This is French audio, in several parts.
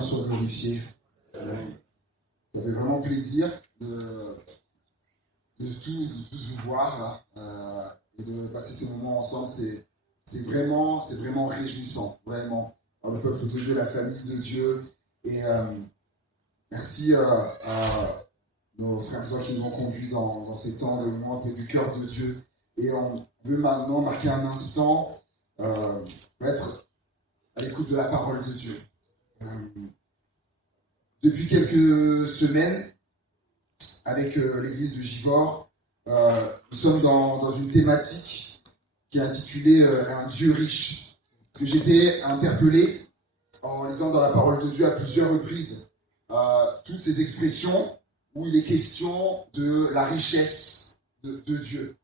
Seigneur soit glorifié. Ça fait vraiment plaisir de tous vous voir là, et de passer ces moments ensemble. C'est vraiment réjouissant, vraiment. Alors, le peuple de Dieu, la famille de Dieu. Et merci à nos frères et sœurs qui nous ont conduits dans ces temps de moment un peu du cœur de Dieu. Et on veut maintenant marquer un instant, être à l'écoute de la parole de Dieu. Depuis quelques semaines, avec l'église de Givors, nous sommes dans une thématique qui est intitulée Un Dieu riche. Parce que j'étais interpellé en lisant dans la parole de Dieu à plusieurs reprises toutes ces expressions où il est question de la richesse de Dieu.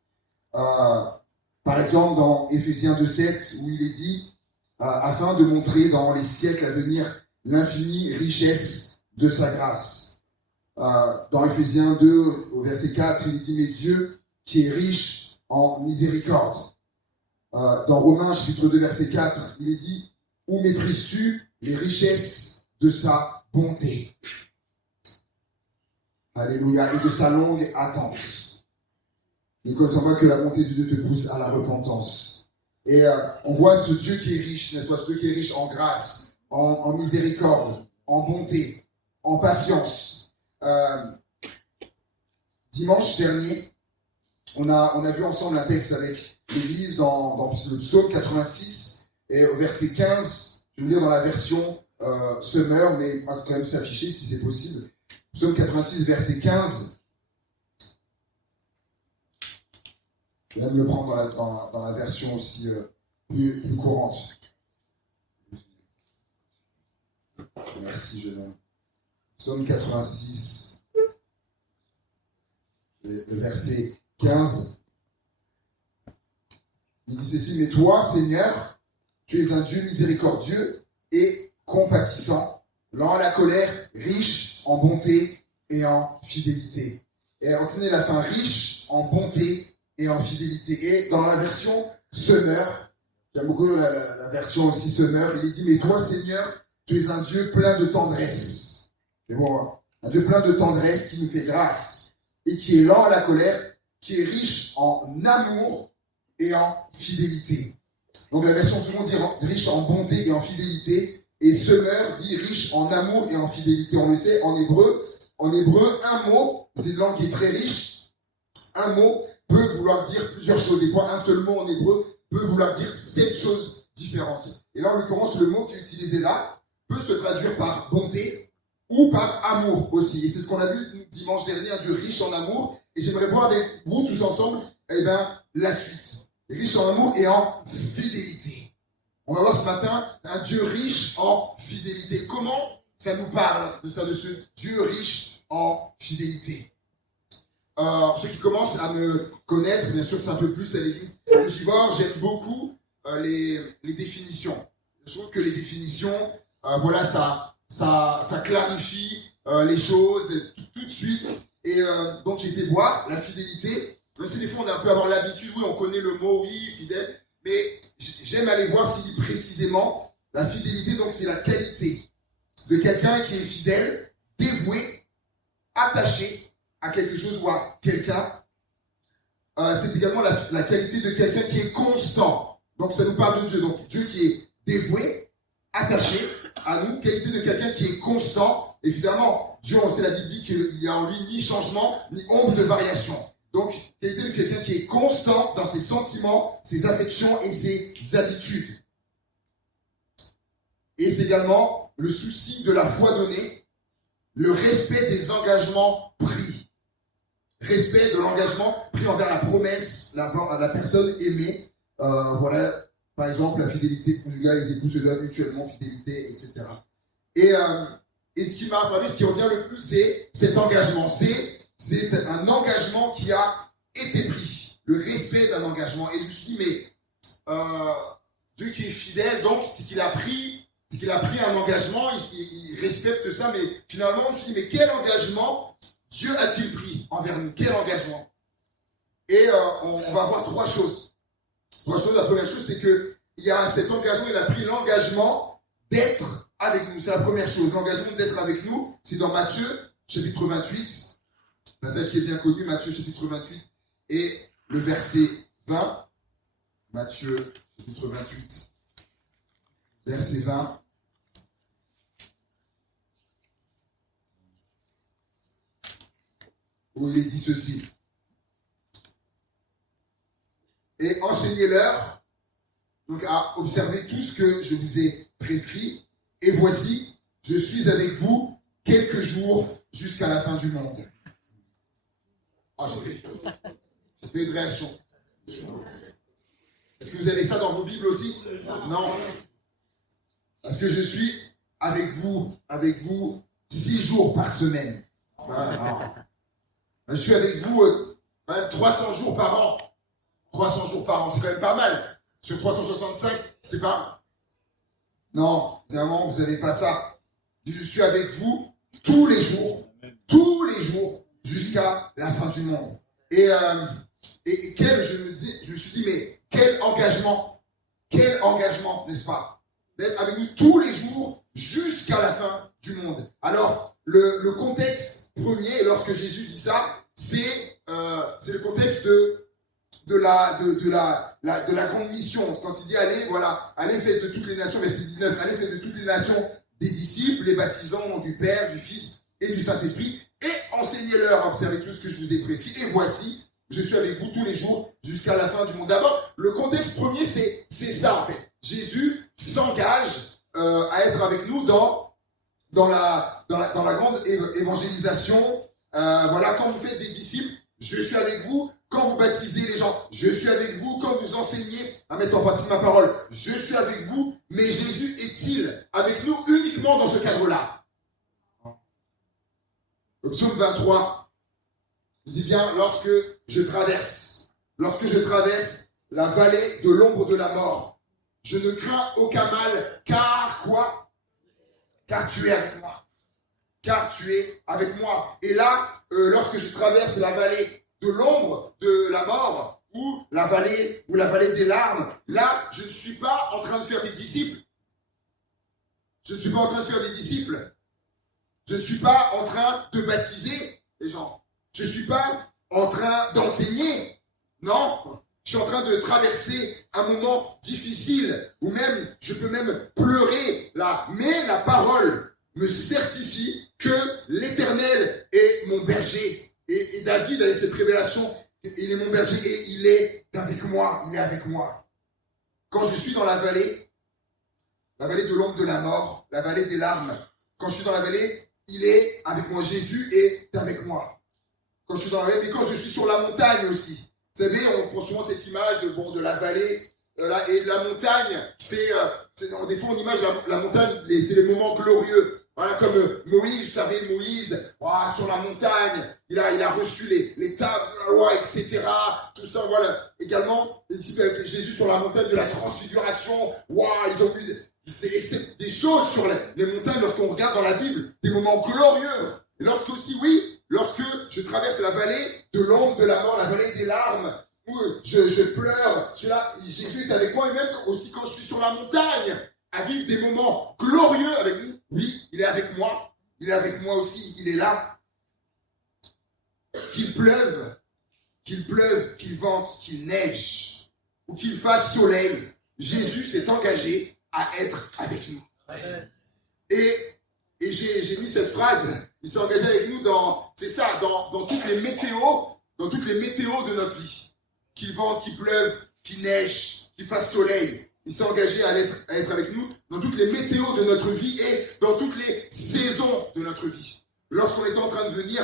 Par exemple, dans Éphésiens 2,7, où il est dit afin de montrer dans les siècles à venir l'infinie richesse de sa grâce. Dans Éphésiens 2, au verset 4, il est dit, mais Dieu qui est riche en miséricorde. Dans Romains, chapitre 2, verset 4, il est dit, où méprises-tu les richesses de sa bonté? Alléluia, et de sa longue attente. Ne connaissons pas que la bonté de Dieu te pousse à la repentance. Et on voit ce Dieu qui est riche, n'est-ce pas, ce Dieu qui est riche en grâce, en miséricorde, en bonté, en patience. Dimanche dernier, on a vu ensemble un texte avec l'église dans le psaume 86, et au verset 15, je vais vous lire dans la version Summer, mais on va quand même s'afficher si c'est possible. Psaume 86, verset 15. Je vais même le prendre dans la version aussi plus courante. Merci, jeune homme. Psaume 86, le verset 15. Il dit ceci, mais toi, Seigneur, tu es un Dieu miséricordieux et compatissant, lent à la colère, riche en bonté et en fidélité. Et retenez la fin, riche en bonté et en fidélité. Et dans la version Summer, j'aime beaucoup la version aussi Summer, il est dit, mais toi, Seigneur, tu es un Dieu plein de tendresse. C'est bon, hein? Un Dieu plein de tendresse qui nous fait grâce et qui est lent à la colère, qui est riche en amour et en fidélité. Donc la version second dit riche en bonté et en fidélité, et Summer dit riche en amour et en fidélité. On le sait, en hébreu, un mot, c'est une langue qui est très riche, un mot peut vouloir dire plusieurs choses. Des fois, un seul mot en hébreu peut vouloir dire 7 choses différentes. Et là, en l'occurrence, le mot qui est utilisé là peut se traduire par bonté ou par amour aussi. Et c'est ce qu'on a vu dimanche dernier, un Dieu riche en amour. Et j'aimerais voir avec vous tous ensemble, la suite. Riche en amour et en fidélité. On va voir ce matin un Dieu riche en fidélité. Comment ça nous parle de ça, de ce Dieu riche en fidélité? Ceux qui commencent à me connaître, bien sûr, c'est un peu plus à l'église de Givors, j'aime beaucoup les définitions. Je trouve que les définitions, ça clarifie les choses tout de suite. Et donc j'ai été voir la fidélité. Même si des fois on a un peu avoir l'habitude, oui, on connaît le mot, oui, fidèle, mais j'aime aller voir ce qu'il dit précisément. La fidélité, donc, c'est la qualité de quelqu'un qui est fidèle, dévoué, attaché à quelque chose ou à quelqu'un. C'est également la qualité de quelqu'un qui est constant. Donc ça nous parle de Dieu. Donc Dieu qui est dévoué, attaché à nous, qualité de quelqu'un qui est constant. Évidemment, Dieu, on sait, la Bible dit qu'il n'y a en lui ni changement, ni ombre de variation. Donc, qualité de quelqu'un qui est constant dans ses sentiments, ses affections et ses habitudes. Et c'est également le souci de la foi donnée, le respect des engagements pris. Respect de l'engagement pris envers la promesse, la personne aimée. Par exemple, la fidélité conjugale, les époux se donnent mutuellement fidélité, etc. Et ce qui m'a frappé, ce qui revient le plus, c'est cet engagement. C'est un engagement qui a été pris. Le respect d'un engagement. Et je me suis dit, mais Dieu qui est fidèle, donc, c'est qu'il a pris un engagement, il respecte ça, mais finalement, je me suis dit, mais quel engagement Dieu a-t-il pris envers nous? Quel engagement? Et on va voir 3 choses. 3 choses. La première chose, c'est qu'il y a cet engagement, il a pris l'engagement d'être avec nous. C'est la première chose. L'engagement d'être avec nous, c'est dans Matthieu, chapitre 28. Passage qui est bien connu, Matthieu, chapitre 28. Et le verset 20. Matthieu, chapitre 28. Verset 20. Où il est dit ceci. Et enseignez-leur donc à observer tout ce que je vous ai prescrit. Et voici, je suis avec vous quelques jours jusqu'à la fin du monde. Ah, j'ai fait une réaction. Est-ce que vous avez ça dans vos Bibles aussi? Non. Parce que je suis avec vous 6 jours par semaine. Je suis avec vous quand même 300 jours par an. 300 jours par an, c'est quand même pas mal. Sur 365, c'est pas... Non, évidemment, vous n'avez pas ça. Je suis avec vous tous les jours, jusqu'à la fin du monde. Et je me suis dit, mais quel engagement, n'est-ce pas? D'être avec nous tous les jours jusqu'à la fin du monde. Alors, le contexte premier, lorsque Jésus dit ça, c'est le contexte de la grande mission. Quand il dit allez faites de toutes les nations, verset 19, allez faites de toutes les nations des disciples, les baptisant au nom du Père, du Fils et du Saint-Esprit, et enseignez-leur à observer tout ce que je vous ai prescrit. Et voici, je suis avec vous tous les jours jusqu'à la fin du monde. D'abord, le contexte premier, c'est ça en fait. Jésus s'engage à être avec nous dans la grande évangélisation. Quand vous faites des disciples, je suis avec vous. Quand vous baptisez les gens, je suis avec vous. Quand vous enseignez à mettre en pratique ma parole, je suis avec vous. Mais Jésus est-il avec nous uniquement dans ce cadre-là? Le psaume 23 dit bien, lorsque je traverse la vallée de l'ombre de la mort, je ne crains aucun mal, car quoi? Car tu es avec moi. Car tu es avec moi. Et là, lorsque je traverse la vallée de l'ombre de la mort, ou la vallée des larmes, là, je ne suis pas en train de faire des disciples. Je ne suis pas en train de faire des disciples. Je ne suis pas en train de baptiser les gens. Je ne suis pas en train d'enseigner. Non. Je suis en train de traverser un moment difficile, où même, je peux même pleurer là. Mais la parole me certifie que l'Éternel est mon berger. Et David avait cette révélation, il est mon berger et il est avec moi, il est avec moi. Quand je suis dans la vallée de l'ombre de la mort, la vallée des larmes, quand je suis dans la vallée, il est avec moi, Jésus est avec moi. Quand je suis dans la vallée, mais quand je suis sur la montagne aussi. Vous savez, on prend souvent cette image de la vallée, et la montagne, des fois on image la montagne, c'est les moments glorieux. Voilà, comme Moïse, vous savez, sur la montagne, il a reçu les tables de la loi, etc. Tout ça, voilà. Également, les disciples avec Jésus sur la montagne de la transfiguration. Ils ont eu des choses sur les montagnes lorsqu'on regarde dans la Bible, des moments glorieux. Et lorsque je traverse la vallée de l'ombre de la mort, la vallée des larmes, où je pleure, Jésus est avec moi, et même aussi quand je suis sur la montagne, à vivre des moments glorieux avec nous. Oui, il est avec moi. Il est avec moi aussi. Il est là. Qu'il pleuve, qu'il vente, qu'il neige, ou qu'il fasse soleil, Jésus s'est engagé à être avec nous. Et j'ai mis cette phrase, il s'est engagé avec nous dans toutes les météos de notre vie. Qu'il vente, qu'il pleuve, qu'il neige, qu'il fasse soleil. Il s'est engagé à être avec nous dans toutes les météos de notre vie et dans toutes les saisons de notre vie. Lorsqu'on était en train de venir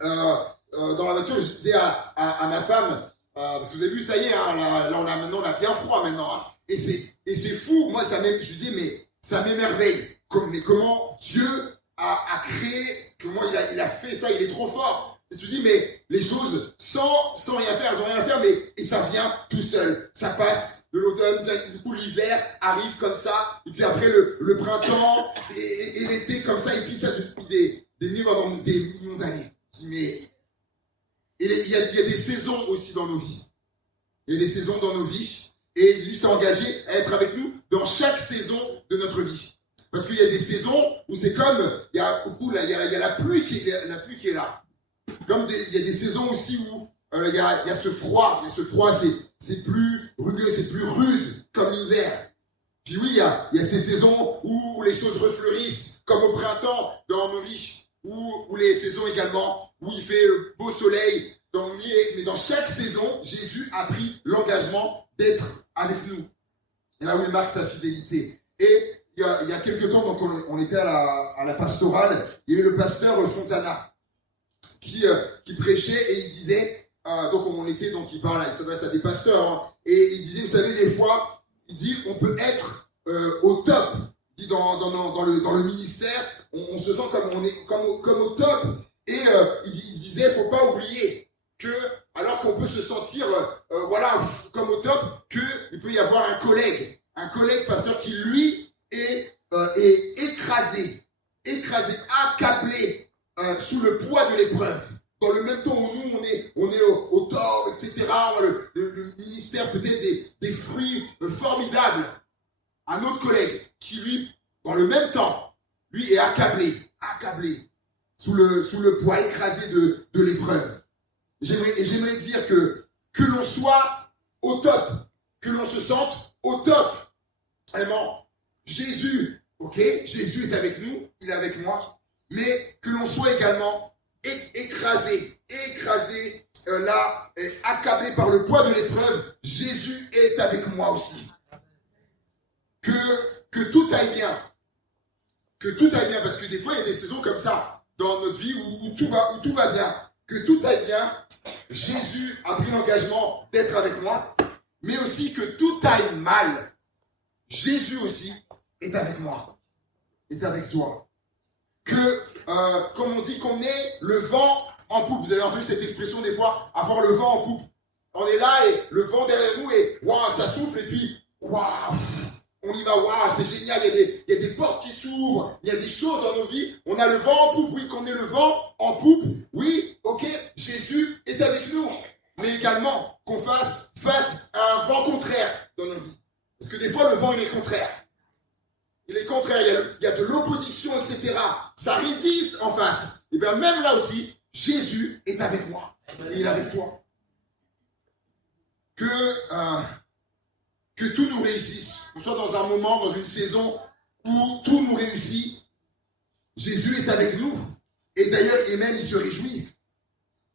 dans la voiture, je disais à ma femme, parce que vous avez vu, ça y est, là on a bien froid maintenant. Hein, et c'est fou, moi je disais, mais ça m'émerveille. Mais comment Dieu a créé, comment il a fait ça, il est trop fort. Et tu dis, mais les choses sans rien faire, elles n'ont rien à faire, et ça vient tout seul. Ça passe. De l'automne, du coup l'hiver arrive comme ça, et puis après le printemps, et l'été comme ça, et puis ça depuis des millions d'années. Mais il y a des saisons aussi dans nos vies. Il y a des saisons dans nos vies, et Jésus s'est engagé à être avec nous dans chaque saison de notre vie. Parce qu'il y a des saisons où c'est comme, il y a la pluie qui est là. Comme il y a des saisons aussi où il y a ce froid. Et ce froid, c'est plus rugueux, c'est plus rude, comme l'hiver. Puis oui, il y a ces saisons où les choses refleurissent, comme au printemps dans nos vies, ou les saisons également où il fait beau soleil. Mais dans chaque saison, Jésus a pris l'engagement d'être avec nous. Et là où il marque sa fidélité. Et il y a quelques temps, donc on était à la pastorale, il y avait le pasteur Fontana qui prêchait et il disait, il s'adresse à des pasteurs, hein, et il disait, vous savez, des fois, il dit, on peut être au top. Il dit, dans le ministère, on se sent comme au top. Et il disait, il ne faut pas oublier que, alors qu'on peut se sentir, comme au top, qu'il peut y avoir un collègue pasteur qui, lui, est écrasé, accablé sous le poids de l'épreuve. Dans le même temps où nous, on est au top, etc., le ministère peut-être des fruits formidables. Un autre collègue qui, lui, dans le même temps, lui est accablé sous le poids écrasé de l'épreuve. J'aimerais dire que l'on soit au top, que l'on se sente au top. Vraiment, Jésus est avec nous, il est avec moi, mais que l'on soit également écrasé, accablé par le poids de l'épreuve, Jésus est avec moi aussi. Que tout aille bien. Parce que des fois, il y a des saisons comme ça dans notre vie où tout va bien. Que tout aille bien. Jésus a pris l'engagement d'être avec moi, mais aussi que tout aille mal. Jésus aussi est avec moi, est avec toi. Comme on dit, qu'on ait le vent en poupe. Vous avez entendu cette expression des fois, avoir le vent en poupe. On est là et le vent derrière nous et waouh, ça souffle et puis waouh, on y va, waouh, c'est génial, il y a des portes qui s'ouvrent, il y a des choses dans nos vies. On a le vent en poupe, oui, qu'on ait le vent en poupe. Oui, ok, Jésus est avec nous. Mais également qu'on fasse face à un vent contraire dans nos vies. Parce que des fois, le vent, il est contraire. Il est contraire, il y a de l'opposition, etc. Ça résiste en face. Et bien même là aussi, Jésus est avec moi. Et il est avec toi. Que tout nous réussisse. Qu'on soit dans un moment, dans une saison où tout nous réussit. Jésus est avec nous. Et d'ailleurs, il se réjouit.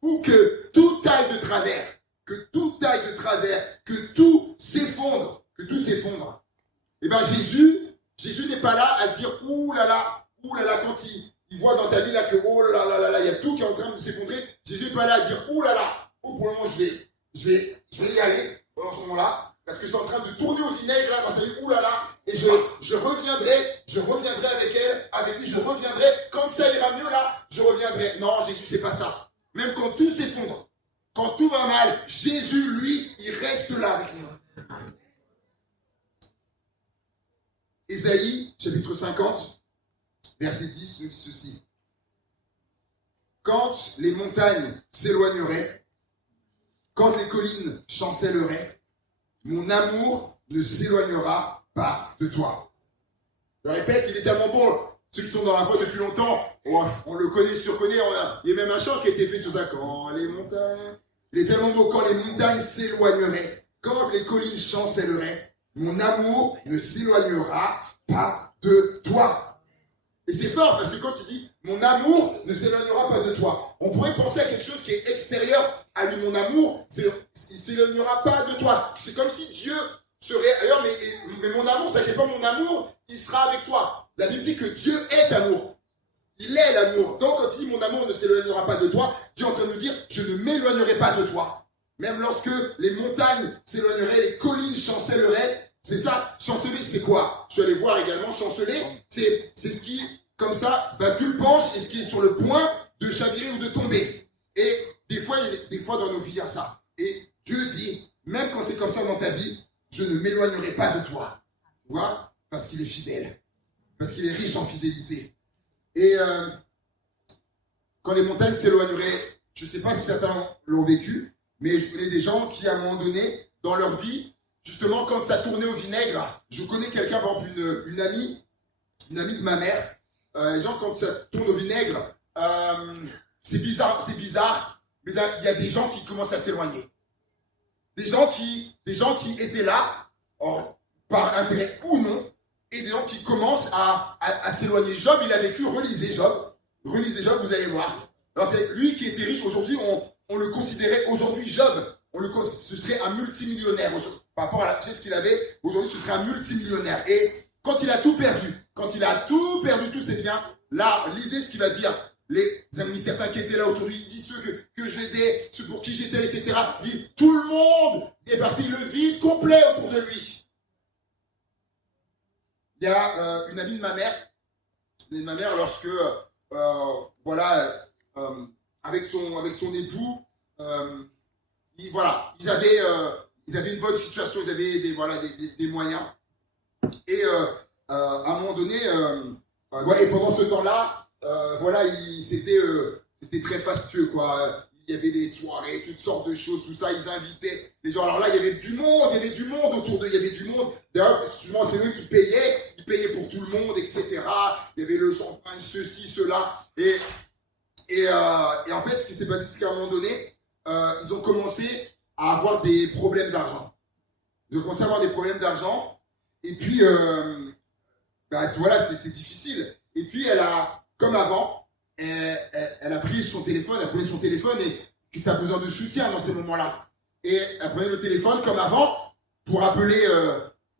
Ou que tout aille de travers. Que tout s'effondre. Et bien Jésus n'est pas là à se dire ouh là là, quand il voit dans ta vie là que oh là là, il y a tout qui est en train de s'effondrer. Jésus n'est pas là à dire ouh là là, pour le moment je vais y aller pendant ce moment-là, parce que c'est en train de tourner au vinaigre là dans sa vie, ouh là là, et je reviendrai avec lui, je reviendrai, quand ça ira mieux là, je reviendrai. Non, Jésus c'est pas ça. Même quand tout s'effondre, quand tout va mal, Jésus lui, il reste là avec nous. Ésaïe, chapitre 50, verset 10, nous dit ceci. Quand les montagnes s'éloigneraient, quand les collines chancelleraient, mon amour ne s'éloignera pas de toi. Je répète, il est tellement bon. Ceux qui sont dans la foi depuis longtemps, on le connaît, surconnaît. Il y a même un chant qui a été fait sur ça. Quand les montagnes... Il est tellement beau. Quand les montagnes s'éloigneraient, quand les collines chancelleraient, mon amour ne s'éloignera pas de toi. Et c'est fort parce que quand il dit mon amour ne s'éloignera pas de toi, on pourrait penser à quelque chose qui est extérieur à lui. Mon amour, il ne s'éloignera pas de toi. C'est comme si Dieu serait ailleurs, mais mon amour, t'inquiète pas, mon amour, il sera avec toi. La Bible dit que Dieu est amour. Il est l'amour. Donc quand il dit mon amour ne s'éloignera pas de toi, Dieu est en train de nous dire je ne m'éloignerai pas de toi. Même lorsque les montagnes s'éloigneraient, les collines chancelleraient, c'est ça, chanceler, c'est quoi? Je suis allé voir également, chanceler, c'est ce qui, comme ça, bascule, penche, et ce qui est sur le point de chavirer ou de tomber. Et des fois dans nos vies, il y a ça. Et Dieu dit, même quand c'est comme ça dans ta vie, je ne m'éloignerai pas de toi. Tu vois? Parce qu'il est fidèle. Parce qu'il est riche en fidélité. Et quand les montagnes s'éloigneraient, je ne sais pas si certains l'ont vécu, mais je connais des gens qui, à un moment donné, dans leur vie, justement, quand ça tournait au vinaigre, je connais quelqu'un, par exemple, une amie, une amie de ma mère. Les gens, quand ça tourne au vinaigre, c'est bizarre, mais il y a des gens qui commencent à s'éloigner. Des gens qui étaient là, par intérêt ou non, et des gens qui commencent à s'éloigner. Job, il a vécu, relisez Job, vous allez voir. Alors c'est lui qui était riche aujourd'hui, on le considérait aujourd'hui, Job, ce serait un multimillionnaire. Par rapport à ce qu'il avait, aujourd'hui ce serait un multimillionnaire. Et quand il a tout perdu, tous ses biens, là, lisez ce qu'il va dire. Les amis, certains qui étaient là autour de lui, disent ceux que j'aidais, ceux pour qui j'étais, etc. Dit, tout le monde est parti, le vide complet autour de lui. Il y a une amie de ma mère, lorsque, avec son épout, ils avaient une bonne situation, ils avaient des moyens. Et à un moment donné, et pendant ce temps-là, c'était très fastueux, quoi. Il y avait des soirées, toutes sortes de choses, tout ça, ils invitaient les gens. Alors là, il y avait du monde autour d'eux, il y avait du monde. D'ailleurs, souvent, c'est eux qui ils payaient pour tout le monde, etc. Il y avait le champagne, ceci, cela. Et en fait, ce qui s'est passé, c'est qu'à un moment donné, ils ont commencé à avoir des problèmes d'argent. Et puis, c'est difficile. Et puis, comme avant, elle a pris son téléphone, et tu as besoin de soutien dans ces moments-là. Et elle prenait le téléphone comme avant pour appeler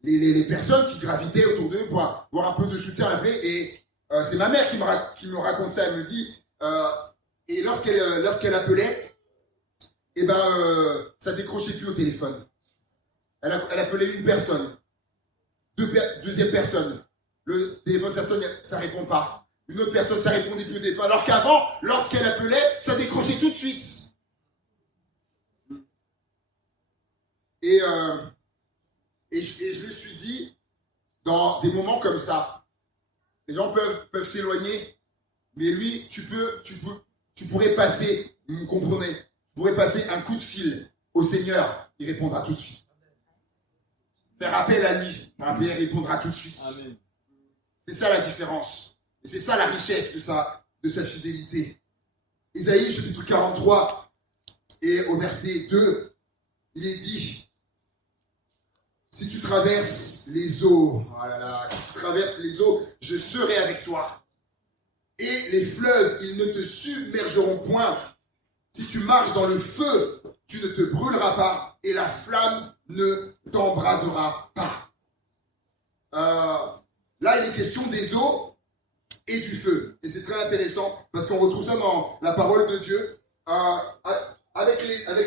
les personnes qui gravitaient autour d'eux, pour avoir un peu de soutien à l'appeler. Et c'est ma mère qui me raconte ça. Elle me dit, et lorsqu'elle appelait, ça décrochait plus au téléphone. Elle appelait une personne, deuxième personne. Le téléphone, ça sonne, ça répond pas. Une autre personne, ça répondait plus au téléphone. Alors qu'avant, lorsqu'elle appelait, ça décrochait tout de suite. Et je me suis dit, dans des moments comme ça, les gens peuvent s'éloigner, mais lui, tu pourrais passer, vous me comprenez, tu pourrais passer un coup de fil au Seigneur, il répondra tout de suite. Faire appel à lui, il répondra tout de suite. Amen. C'est ça la différence. Et c'est ça la richesse de sa fidélité. Isaïe, chapitre 43, et au verset 2, il est dit, si tu traverses les eaux, je serai avec toi. Et les fleuves, ils ne te submergeront point. Si tu marches dans le feu, tu ne te brûleras pas, et la flamme ne t'embrasera pas. Là, il est question des eaux et du feu. Et c'est très intéressant, parce qu'on retrouve ça dans la parole de Dieu, avec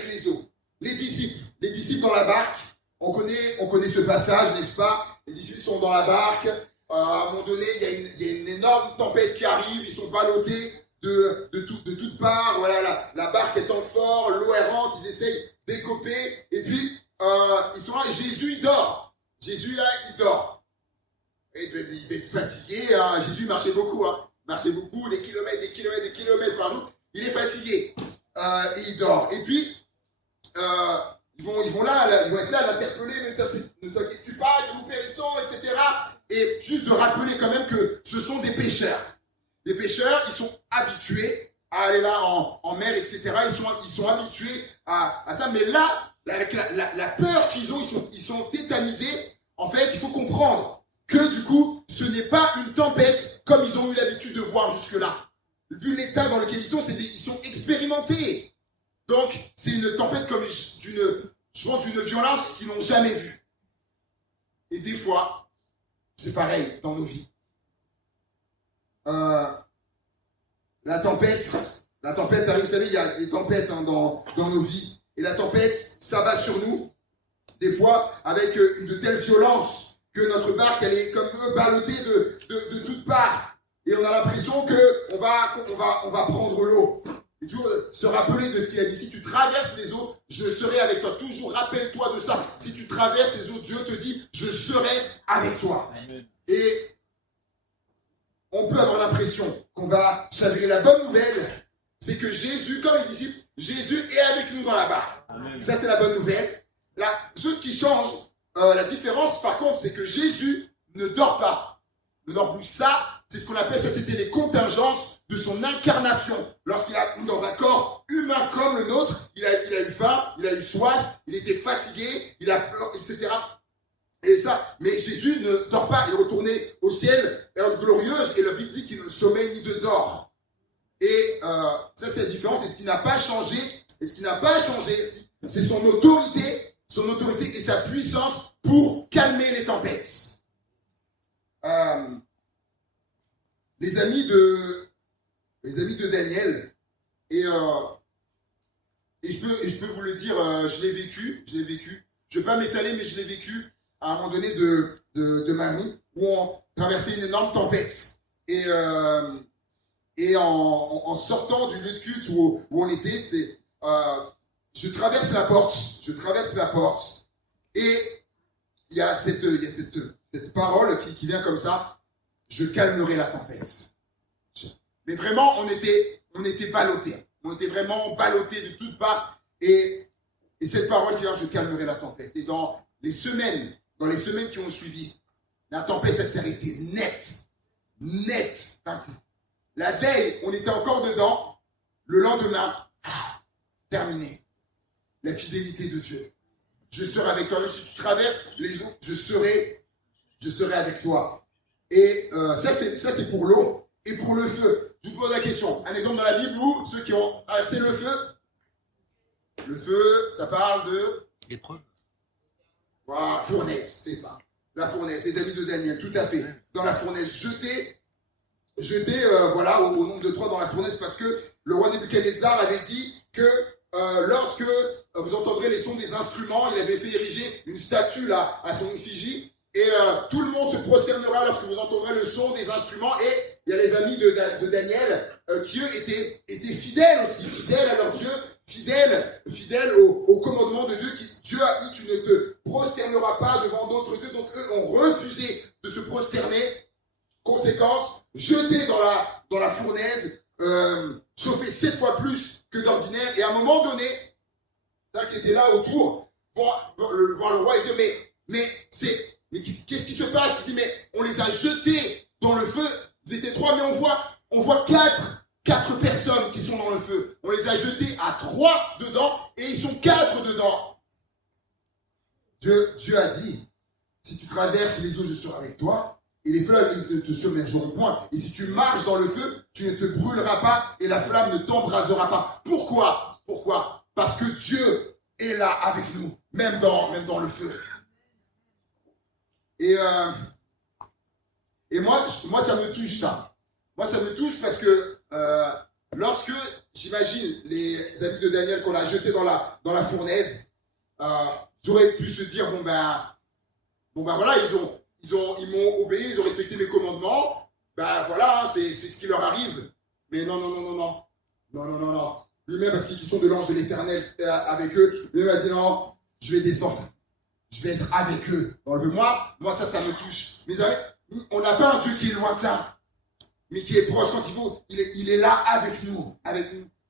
les eaux. Les disciples dans la barque, on connaît ce passage, n'est-ce pas? Les disciples sont dans la barque, à un moment donné, il y a une énorme tempête qui arrive, ils sont ballottés de toutes parts, voilà, la barque est en fort, l'eau est rentre, ils essayent d'écoper, et puis ils sont là, et Jésus il dort. Jésus là, il dort. Et il devait être fatigué, hein. Jésus marchait beaucoup, des kilomètres par jour, il est fatigué, et il dort. Et puis, ils vont être là, l'interpeller, ne t'inquiète pas, nous périssons, etc. Et juste de rappeler quand même que ce sont des pêcheurs. Les pêcheurs, ils sont habitués à aller là en mer, etc. Ils sont habitués à ça. Mais là, avec la peur qu'ils ont, ils sont tétanisés. En fait, il faut comprendre que du coup, ce n'est pas une tempête comme ils ont eu l'habitude de voir jusque-là. Vu l'état dans lequel ils sont, ils sont expérimentés. Donc, c'est une tempête comme d'une violence qu'ils n'ont jamais vue. Et des fois, c'est pareil dans nos vies. La tempête arrive, vous savez, il y a des tempêtes dans nos vies. Et la tempête s'abat sur nous, des fois avec de telles violences que notre barque, elle est comme eux, ballottée de toutes parts. Et on a l'impression qu'on va prendre l'eau. Et toujours se rappeler de ce qu'il a dit. Si tu traverses les eaux, je serai avec toi. Toujours rappelle-toi de ça. Si tu traverses les eaux, Dieu te dit, je serai avec toi. Amen. Et on peut avoir l'impression qu'on va chavirer. La bonne nouvelle, c'est que Jésus, comme les disciples, Jésus est avec nous dans la barque. Amen. Ça, c'est la bonne nouvelle. La chose qui change, la différence, par contre, c'est que Jésus ne dort pas. ne dort plus. Ça, c'est ce qu'on appelle, ça c'était les contingences de son incarnation. Lorsqu'il a dans un corps humain comme le nôtre, il a eu faim, il a eu soif, il était fatigué, il a peur, etc. Et ça, mais Jésus ne dort pas, il est retourné au ciel, glorieuse, et la Bible dit qu'il ne sommeille ni ne dort. Et ça, c'est la différence. Et ce qui n'a pas changé, c'est son autorité et sa puissance pour calmer les tempêtes. Les amis de Daniel, et je peux vous le dire, je l'ai vécu. Je ne vais pas m'étaler, mais je l'ai vécu à un moment donné de ma vie, où on traversait une énorme tempête. Et en sortant du lieu de culte où on était, je traverse la porte, et il y a cette parole qui vient comme ça: je calmerai la tempête. Mais vraiment, on était ballottés. On était vraiment ballottés de toutes parts. Et cette parole qui vient: je calmerai la tempête. Et dans les semaines qui ont suivi, la tempête, elle s'est arrêtée net d'un coup. La veille, on était encore dedans. Le lendemain, terminé. La fidélité de Dieu. Je serai avec toi. Même si tu traverses les eaux, je serai avec toi. Et ça, c'est pour l'eau. Et pour le feu, je vous pose la question. Un exemple dans la Bible où ceux qui ont traversé le feu, ça parle de l'épreuve. Voilà, fournaise, c'est ça. La fournaise, les amis de Daniel, tout à fait. Dans la fournaise, jeté voilà, au nombre de 3 dans la fournaise, parce que le roi Nebuchadnezzar avait dit que lorsque vous entendrez les sons des instruments, il avait fait ériger une statue là à son effigie, et tout le monde se prosternera lorsque vous entendrez le son des instruments. Et il y a les amis de Daniel qui eux étaient fidèles aussi, fidèles à leur Dieu, fidèles au commandement de Dieu. Dieu a dit: tu ne te prosterneras pas devant d'autres dieux. Donc eux ont refusé de se prosterner. Conséquence, jetés dans la fournaise, chauffés 7 fois plus que d'ordinaire. Et à un moment donné, ceux qui étaient là autour voir le roi et dire: mais qu'est-ce qui se passe? Il dit: mais on les a jetés dans le feu. Ils étaient 3, mais on voit 4 personnes qui sont dans le feu. On les a jetés à 3 dedans, et ils sont 4 dedans. Dieu a dit: si tu traverses les eaux, je serai avec toi. Et les fleuves ne te submergeront point. Et si tu marches dans le feu, tu ne te brûleras pas, et la flamme ne t'embrasera pas. Pourquoi? Parce que Dieu est là avec nous, même dans le feu. Et moi, ça me touche, ça. Moi, ça me touche parce que lorsque, j'imagine, les amis de Daniel qu'on a jetés dans la fournaise, j'aurais pu se dire: bon ben voilà, ils m'ont obéi, ils ont respecté mes commandements, ben voilà, c'est ce qui leur arrive. Mais non. Lui-même, parce qu'ils sont de l'ange de l'Éternel avec eux, lui-même a dit: non, je vais descendre. Je vais être avec eux. Moi, ça me touche. Mais on n'a pas un Dieu qui est lointain, mais qui est proche. Quand il faut, il est là avec nous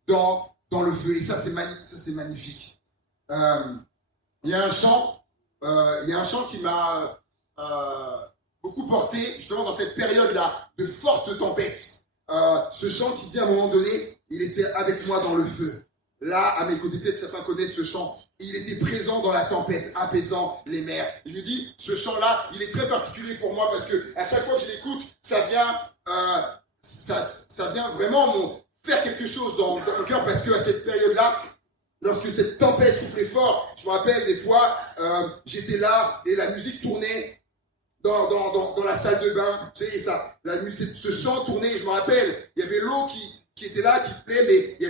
dans le feu. Et ça, c'est magnifique. Il y a un chant qui m'a beaucoup porté, justement, dans cette période-là de forte tempête. Ce chant qui dit à un moment donné: il était avec moi dans le feu. Là, à mes côtés, peut-être certains connaissent ce chant. Il était présent dans la tempête, apaisant les mers. Je me dis, ce chant-là, il est très particulier pour moi, parce que à chaque fois que je l'écoute, ça vient vraiment faire quelque chose dans mon cœur, parce qu'à cette période-là, lorsque cette tempête soufflait fort, je me rappelle des fois, j'étais là et la musique tournait dans la salle de bain. Tu sais, ce chant tournait, je me rappelle, il y avait l'eau qui était là, qui plaît, mais il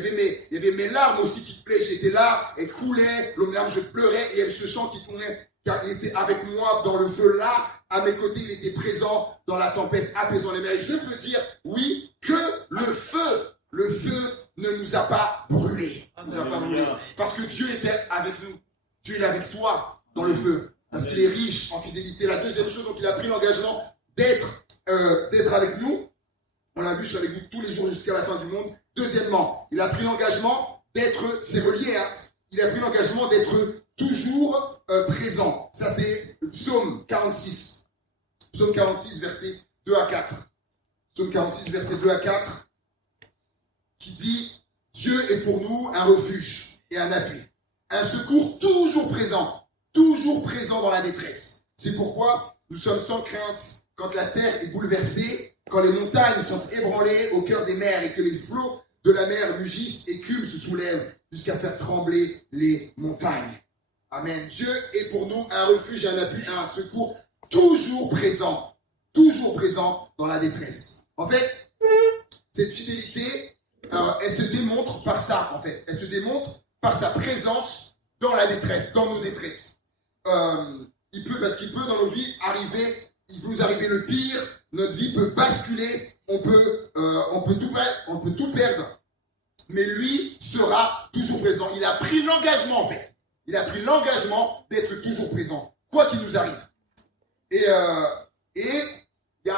y avait mes larmes aussi qui plaient. J'étais là, elles coulaient, l'eau larmes, je pleurais, et il y avait ce chant qui tournait, car il était avec moi dans le feu là, à mes côtés, il était présent dans la tempête, apaisant les mers. Et je peux dire, oui, que le feu ne nous a pas brûlés. Parce que Dieu était avec nous. Dieu est avec toi dans le feu. Parce qu'il est riche en fidélité. La deuxième chose, donc il a pris l'engagement d'être avec nous. On l'a vu, je suis avec vous tous les jours jusqu'à la fin du monde. Deuxièmement, il a pris l'engagement d'être, c'est relié, hein, il a pris l'engagement d'être toujours présent. Ça, c'est Psaume 46. Psaume 46, verset 2 à 4. Psaume 46, versets 2 à 4, qui dit « Dieu est pour nous un refuge et un appui, un secours toujours présent dans la détresse. C'est pourquoi nous sommes sans crainte quand la terre est bouleversée, quand les montagnes sont ébranlées au cœur des mers et que les flots de la mer mugissent, écument, se soulèvent jusqu'à faire trembler les montagnes. » Amen. Dieu est pour nous un refuge, un appui, un secours toujours présent dans la détresse. En fait, cette fidélité, elle se démontre par ça, en fait. Elle se démontre par sa présence dans la détresse, dans nos détresses. Parce qu'il peut dans nos vies il peut nous arriver le pire, notre vie peut basculer, on peut tout perdre. Mais lui sera toujours présent. Il a pris l'engagement, en fait. Il a pris l'engagement d'être toujours présent, quoi qu'il nous arrive. Et il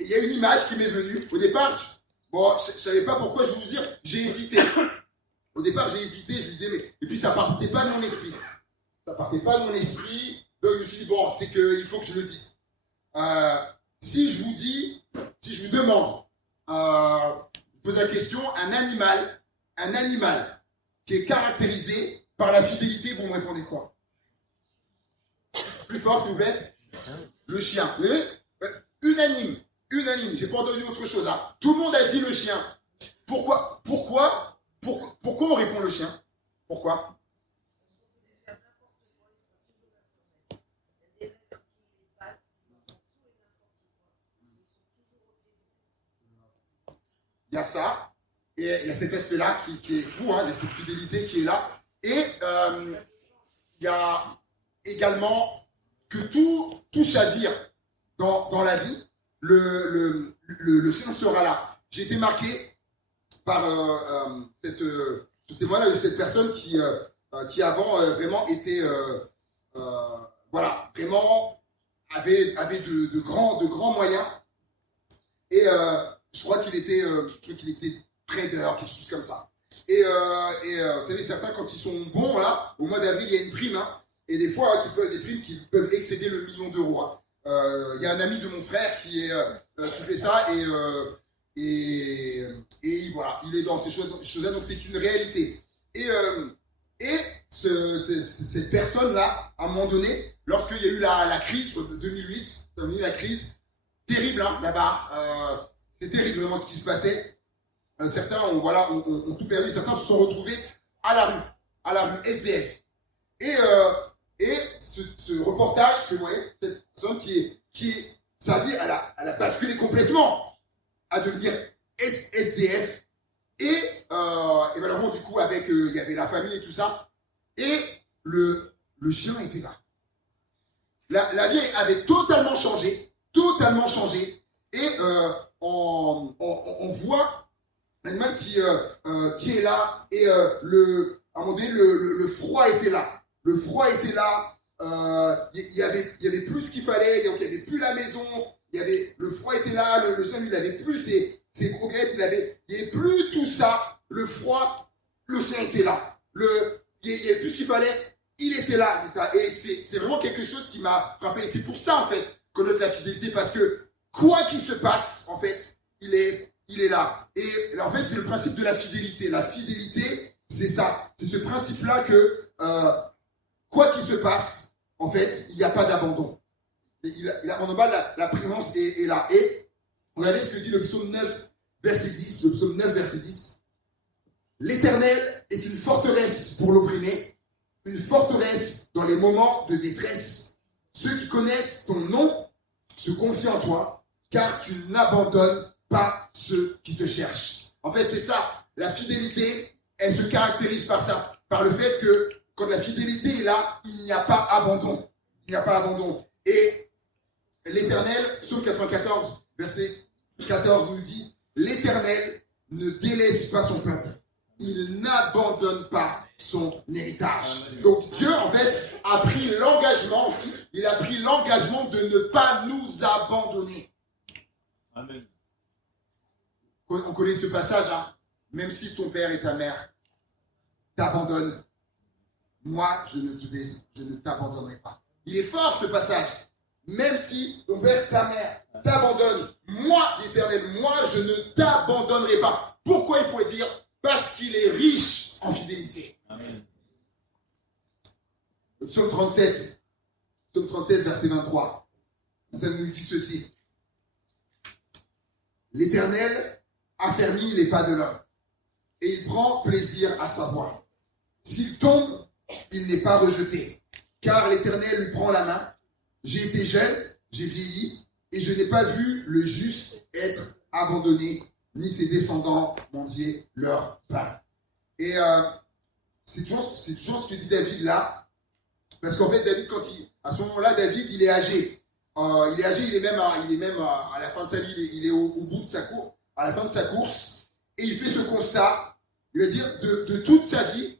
y a une image qui m'est venue. Au départ, je ne savais pas pourquoi je vais vous dire, j'ai hésité. Au départ, j'ai hésité, je me disais, mais... Et puis ça ne partait pas de mon esprit. Donc je me suis dit, bon, c'est qu'il faut que je le dise. Si je vous demande, je pose la question, un animal qui est caractérisé par la fidélité, vous me répondez quoi? Plus fort, s'il vous plaît. Le chien. Vous voyez? Unanime. J'ai pas entendu autre chose. Hein. Tout le monde a dit le chien. Pourquoi on répond le chien? Pourquoi? Il y a ça. Et il y a cet aspect-là qui est vous, hein, il y a cette fidélité qui est là. Et il y a également que tout chavire dans la vie, le chien sera là. J'ai été marqué par ce témoignage de cette personne qui avant vraiment était, vraiment avait de grands moyens. Et je crois qu'il était trader, quelque chose comme ça. Et vous savez, certains, quand ils sont bons, là, au mois d'avril, il y a une prime. Hein, et des fois, des primes qui peuvent excéder le million d'euros. Hein. Il y a un ami de mon frère qui fait ça. Et voilà, il est dans ces choses-là. Donc, c'est une réalité. Et cette personne-là, à un moment donné, lorsqu'il y a eu la crise, 2008, la crise, terrible, hein, là-bas. C'est terrible vraiment ce qui se passait. Certains ont tout perdu, certains se sont retrouvés à la rue SDF. Et ce reportage que vous voyez, cette personne qui sa vie, elle a basculé complètement à devenir SDF. Et malheureusement, du coup, il y avait la famille et tout ça. Et le chien était là. La vie avait totalement changé. Et on voit l'animal qui est là, et à un moment donné, le froid était là. Il y avait plus ce qu'il fallait, donc il n'y avait plus la maison, le froid était là, le chien, il n'avait plus ses gros grettes, il n'y avait plus tout ça, le froid, le chien était là. Il n'y avait plus ce qu'il fallait, il était là. Et c'est vraiment quelque chose qui m'a frappé. Et c'est pour ça, en fait, qu'on note la fidélité, parce que quoi qu'il se passe, en fait, il est là. Et en fait, c'est le principe de la fidélité. La fidélité, c'est ça. C'est ce principe-là que, quoi qu'il se passe, en fait, il n'y a pas d'abandon. En bas, la présence est là. Et regardez ce que dit le psaume 9, verset 10. Le psaume 9, verset 10. L'Éternel est une forteresse pour l'opprimé, une forteresse dans les moments de détresse. Ceux qui connaissent ton nom se confient en toi, car tu n'abandonnes pas ceux qui te cherchent. En fait, c'est ça. La fidélité, elle se caractérise par ça. Par le fait que quand la fidélité est là, il n'y a pas abandon. Et l'Éternel, psaume 94, verset 14 nous dit, l'Éternel ne délaisse pas son peuple. Il n'abandonne pas son héritage. Donc Dieu, en fait, a pris l'engagement aussi. Il a pris l'engagement de ne pas nous abandonner. Amen. On connaît ce passage, hein. Même si ton père et ta mère t'abandonnent, moi, je ne t'abandonnerai pas. Il est fort, ce passage. même si ton père, ta mère t'abandonne, moi, l'Éternel, moi, je ne t'abandonnerai pas. Pourquoi il pourrait dire? Parce qu'il est riche en fidélité. Amen. Le psaume 37, verset 23. Ça nous dit ceci. L'Éternel affermit les pas de l'homme et il prend plaisir à sa voix. S'il tombe, il n'est pas rejeté, car l'Éternel lui prend la main. J'ai été jeune, j'ai vieilli, et je n'ai pas vu le juste être abandonné, ni ses descendants mendier leur pain. Et c'est toujours ce que dit David là, parce qu'en fait, David, à ce moment-là, David, il est âgé. Il est même à la fin de sa vie, il est au bout de sa course, à la fin de sa course, et il fait ce constat. Il va dire de toute sa vie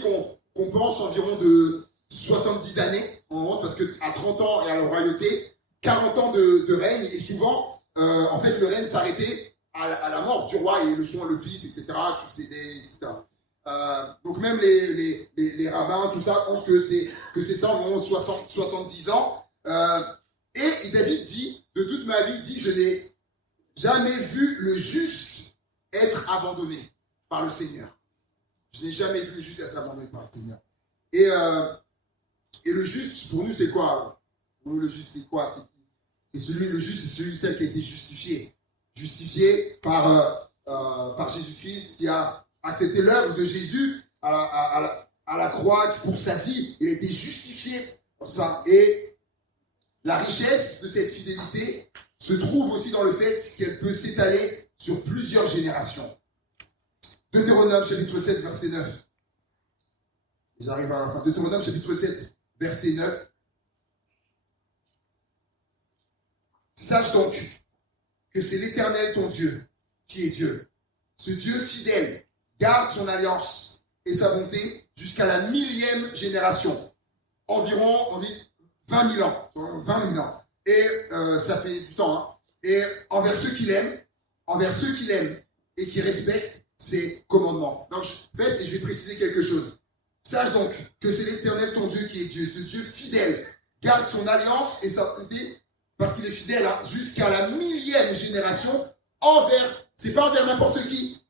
qu'on pense environ de 70 années, parce qu'à 30 ans et à la royauté, 40 ans de règne, et souvent, en fait, le règne s'arrêtait à la mort du roi et le fils, etc., succédait, etc. Donc même les rabbins, tout ça, pensent que c'est ça, environ 70 ans. Et David dit, de toute ma vie, je n'ai jamais vu le juste être abandonné par le Seigneur. Je n'ai jamais vu le juste être abandonné par le Seigneur. Et le juste, pour nous, c'est quoi? Pour nous, le juste, c'est quoi? Le juste, c'est celle qui a été justifié. Justifié par Jésus-Christ, qui a accepté l'œuvre de Jésus à la croix pour sa vie. Il a été justifié pour ça. Et la richesse de cette fidélité se trouve aussi dans le fait qu'elle peut s'étaler sur plusieurs générations. Deutéronome chapitre 7, verset 9. J'arrive à la fin. Deutéronome chapitre 7, verset 9. Sache donc que c'est l'Éternel ton Dieu qui est Dieu. Ce Dieu fidèle garde son alliance et sa bonté jusqu'à la 1000e génération. Environ, on dit 20 000 ans. 20 000 ans. Et ça fait du temps. Hein. Et envers ceux qui l'aiment et qui respectent ses commandements. Donc je vais préciser quelque chose. Sache donc que c'est l'Éternel ton Dieu qui est Dieu. Ce Dieu fidèle garde son alliance et sa bonté parce qu'il est fidèle hein, jusqu'à la 1000e génération c'est pas envers n'importe qui.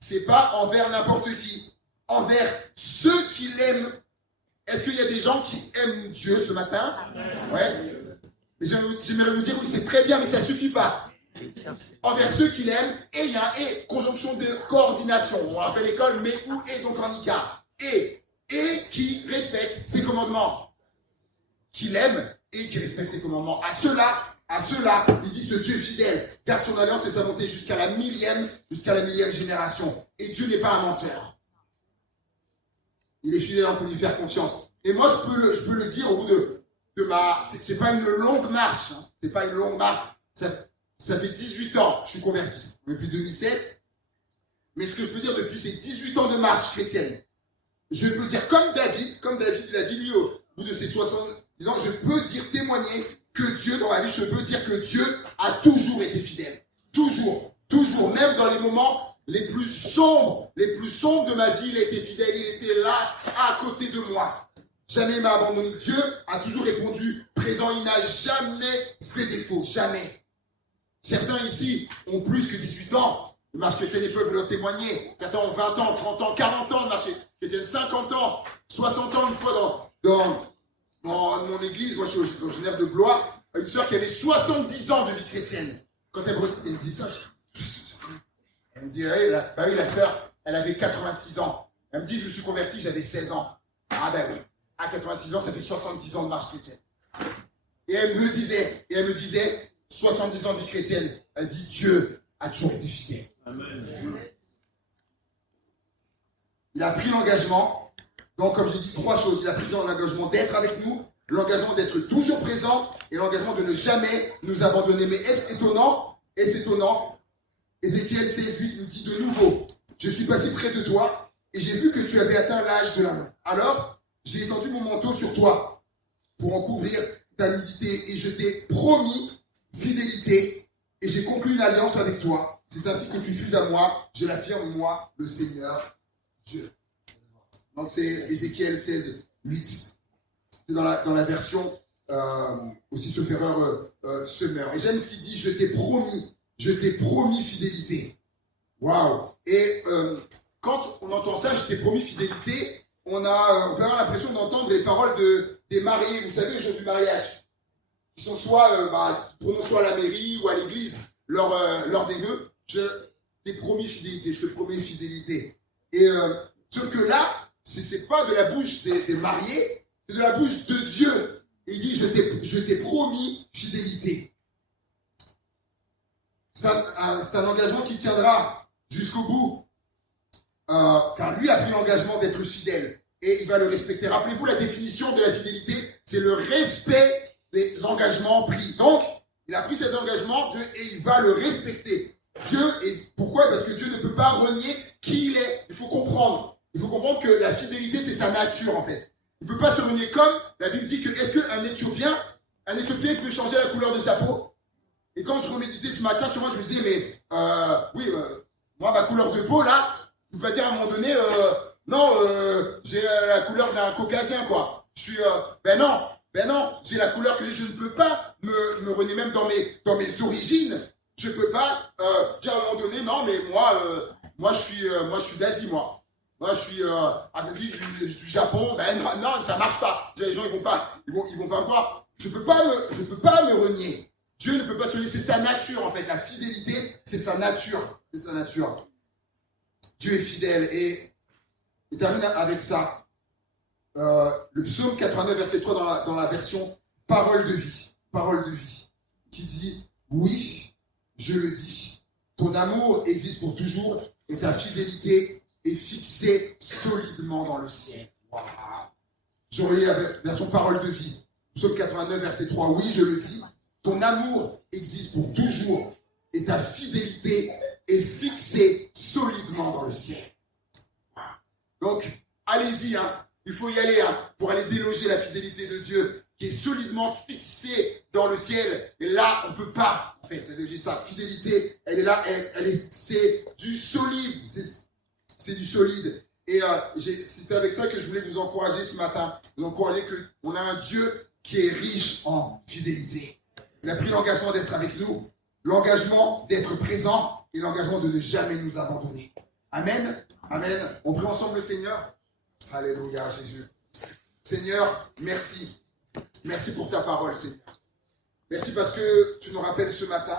C'est pas envers n'importe qui. Envers ceux qui l'aiment. Est-ce qu'il y a des gens qui aiment Dieu ce matin? Ouais. Mais j'aimerais vous dire oui, c'est très bien, mais ça ne suffit pas. Envers ceux qui l'aiment, et il y a un et, conjonction de coordination. On rappelle l'école, mais où est donc en Ika? Et qui respecte ses commandements. Qui l'aime et qui respecte ses commandements. À ceux-là, il dit ce Dieu fidèle garde son alliance et sa bonté jusqu'à la 1000e génération. Et Dieu n'est pas un menteur. Il est fidèle, on peut lui faire confiance. Et moi, je peux le dire au bout de ma... C'est pas une longue marche. Hein. C'est pas une longue marche. Ça fait 18 ans que je suis converti. Depuis 2007. Mais ce que je peux dire depuis ces 18 ans de marche chrétienne, je peux dire comme David il a dit lui au bout de ses 70 ans, je peux dire témoigner que Dieu, dans ma vie, je peux dire que Dieu a toujours été fidèle. Toujours. Même dans les moments les plus sombres de ma vie, il a été fidèle, il était là, à côté de moi. Jamais il m'a abandonné. Dieu a toujours répondu présent, il n'a jamais fait défaut, jamais. Certains ici ont plus que 18 ans. Le marche chrétienne, ils peuvent le témoigner. Certains ont 20 ans, 30 ans, 40 ans de marche chrétienne, 50 ans, 60 ans une fois dans mon église. Moi, je suis originaire de Blois. Une sœur qui avait 70 ans de vie chrétienne. Quand elle me dit ça, elle me dit, la sœur, elle avait 86 ans. Elle me dit, je me suis converti, j'avais 16 ans. Ah ben oui, à 86 ans, ça fait 70 ans de marche chrétienne. Et elle me disait, 70 ans de vie chrétienne, elle dit, Dieu a toujours été fidèle. Amen. Il a pris l'engagement, donc comme j'ai dit 3 choses, il a pris l'engagement d'être avec nous, l'engagement d'être toujours présent et l'engagement de ne jamais nous abandonner. Mais est-ce étonnant, Ézéchiel 16:8 nous dit de nouveau, je suis passé près de toi et j'ai vu que tu avais atteint l'âge de la mort. Alors, j'ai étendu mon manteau sur toi pour en couvrir ta nudité et je t'ai promis fidélité et j'ai conclu une alliance avec toi. C'est ainsi que tu fus à moi, je l'affirme moi, le Seigneur Dieu. Donc c'est Ézéchiel 16:8. C'est dans la version aussi ce ferreur semeur. Et j'aime ce qu'il dit, je t'ai promis fidélité. Waouh! Et quand on entend ça, je t'ai promis fidélité, on peut avoir l'impression d'entendre les paroles des mariés, vous savez, les jours du mariage, qui sont soit, prononcent soit à la mairie ou à l'église lors des vœux. Je t'ai promis fidélité, je te promets fidélité. Et sauf que là, c'est pas de la bouche des mariés, c'est de la bouche de Dieu. Et il dit, je t'ai promis fidélité. C'est un engagement qui tiendra jusqu'au bout. Car lui a pris l'engagement d'être fidèle. Et il va le respecter. Rappelez-vous, la définition de la fidélité, c'est le respect des engagements pris. Donc, il a pris cet engagement et il va le respecter. Pourquoi? Parce que Dieu ne peut pas renier qui il est. Il faut comprendre que la fidélité, c'est sa nature, en fait. Il ne peut pas se renier comme la Bible dit que est-ce qu'un Éthiopien peut changer la couleur de sa peau? Et quand je reméditais ce matin sur moi, je me disais, mais moi, ma couleur de peau, là, je ne peux pas dire à un moment donné, j'ai la couleur d'un caucasien, quoi. Je suis, ben non, j'ai la couleur que je ne peux pas me renier même dans mes origines. Je ne peux pas dire à un moment donné, non, mais moi, je suis d'Asie, moi. Moi, je suis du Japon. Ben non, ça marche pas. Les gens, ils vont pas me voir. Je peux pas me renier. Dieu ne peut pas se renier. C'est sa nature, en fait. La fidélité, c'est sa nature. C'est sa nature. Dieu est fidèle. Et il termine avec ça. Le psaume 89, verset 3 dans la version parole de vie. Parole de vie. Qui dit, oui, je le dis. Ton amour existe pour toujours et ta fidélité est fixée solidement dans le ciel. Wow. Je relis la version parole de vie. Psaume 89, verset 3. Oui, je le dis. Ton amour existe pour toujours et ta fidélité est fixée solidement dans le ciel. Wow. Donc, allez-y, il faut y aller pour aller déloger la fidélité de Dieu qui est solidement fixée dans le ciel. Et là, on ne peut pas, en fait, c'est déjà ça. Fidélité, elle est là, c'est du solide. C'est du solide. Et c'est avec ça que je voulais vous encourager ce matin. Vous encourager qu'on a un Dieu qui est riche en fidélité. Il a pris l'engagement d'être avec nous, l'engagement d'être présent et l'engagement de ne jamais nous abandonner. Amen. Amen. On prie ensemble le Seigneur. Alléluia, Jésus. Seigneur, merci. Merci pour ta parole, Seigneur. Merci parce que tu nous rappelles ce matin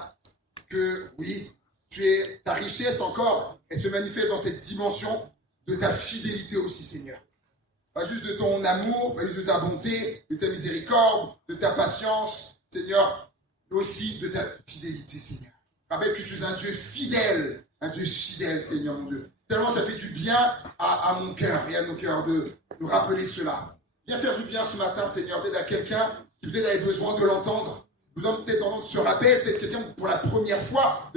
que, oui, ta richesse encore, elle se manifeste dans cette dimension de ta fidélité aussi, Seigneur. Pas juste de ton amour, pas juste de ta bonté, de ta miséricorde, de ta patience, Seigneur, mais aussi de ta fidélité, Seigneur. Rappelle que tu es un Dieu fidèle, Seigneur, mon Dieu. Tellement ça fait du bien à mon cœur et à nos cœurs de nous rappeler cela. Viens faire du bien ce matin, Seigneur, d'aide à quelqu'un qui peut-être avait besoin de l'entendre. Nous donne peut-être entendre ce rappel, peut-être quelqu'un pour la première fois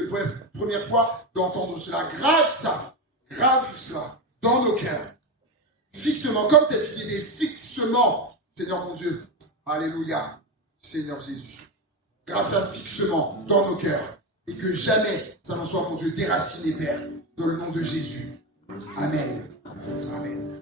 d'entendre cela. Grave ça dans nos cœurs. Fixement, comme ta fidélité, fixement, Seigneur mon Dieu. Alléluia, Seigneur Jésus. Grâce à fixement dans nos cœurs. Et que jamais ça n'en soit, mon Dieu, déraciné, Père, dans le nom de Jésus. Amen. Amen.